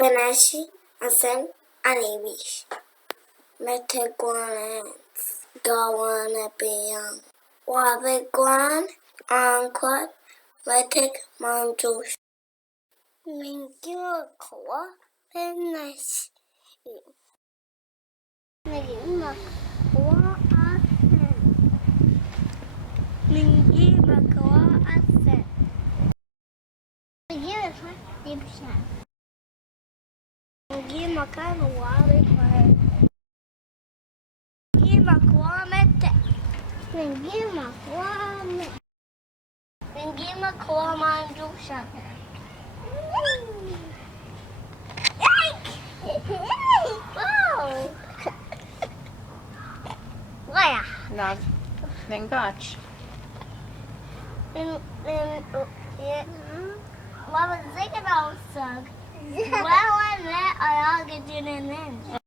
Benashi, Asen, Anibish. Meteguanans, Gawana Wabiguan, Anquat, Metek Manjush. Mingimakoa, Benashi. Mingimakoa, Asen. Mingimakoa, Asen. Mingimakan, Wabiguan. Mingimakwamete. Mingimakwame. Mingimakwamanjusha. Wow! Waya. No, then gotch. Wat was ik er al zag? Wel en net, I all get in.